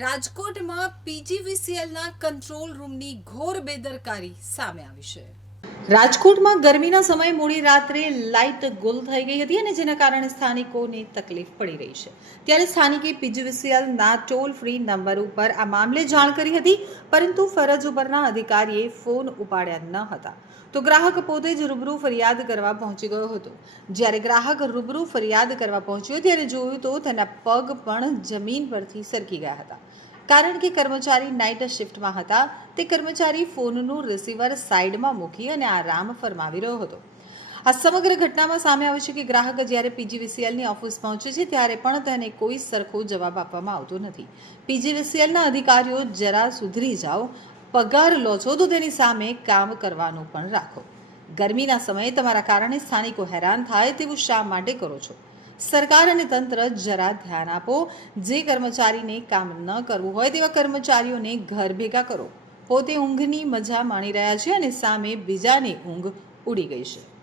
રાજકોટમાં પીજીવીસીએલના કંટ્રોલ રૂમની ઘોર બેદરકારી સામે આવી છે. રાજકોટમાં ગરમીના સમયે મોડી રાત્રે લાઇટ ગુલ થઈ ગઈ હતી અને જેના કારણે સ્થાનિકોને તકલીફ પડી રહી છે. ત્યારે સ્થાનિકે પીજીવીસીએલના ટોલ ફ્રી નંબર ઉપર આ મામલે જાણ કરી હતી, પરંતુ ફરજ ઉપરના અધિકારીએ ફોન ઉપાડ્યા ન હતા. તો ગ્રાહક પોતે જ રૂબરૂ ફરિયાદ કરવા પહોંચી ગયો હતો. જ્યારે ગ્રાહક રૂબરૂ ફરિયાદ કરવા પહોંચ્યો ત્યારે જોયું તો તેના પગ પણ જમીન પરથી સરકી ગયા હતા. કારણ કે કર્મચારી નાઇટ શિફ્ટમાં હતા, તે કર્મચારી ફોનનું રિસીવર સાઈડમાં મૂકી અને આરામ ફરમાવી રહ્યો હતો. આ સમગ્ર ઘટનામાં સામે આવે છે કે ગ્રાહક જ્યારે પીજીવીસીએલની ઓફિસ પહોંચે છે, ત્યારે પણ તેને કોઈ સરખો જવાબ આપવામાં આવતો નથી. પીજીવીસીએલના અધિકારીઓ, જરા સુધરી જાઓ, પગાર લો છો તો તેની સામે કામ કરવાનું પણ રાખો. ગરમીના સમયે તમારા કારણે સ્થાનિકો હેરાન થાય તેવું શા માટે કરો છો? સરકાર અને તંત્ર જરા ધ્યાન આપો. જે કર્મચારીને કામ ન કરવું હોય તેવા કર્મચારીઓને ઘર ભેગા કરો. પોતે ઊંઘની મજા માણી રહ્યા છે અને સામે બીજાની ઊંઘ ઉડી ગઈ છે.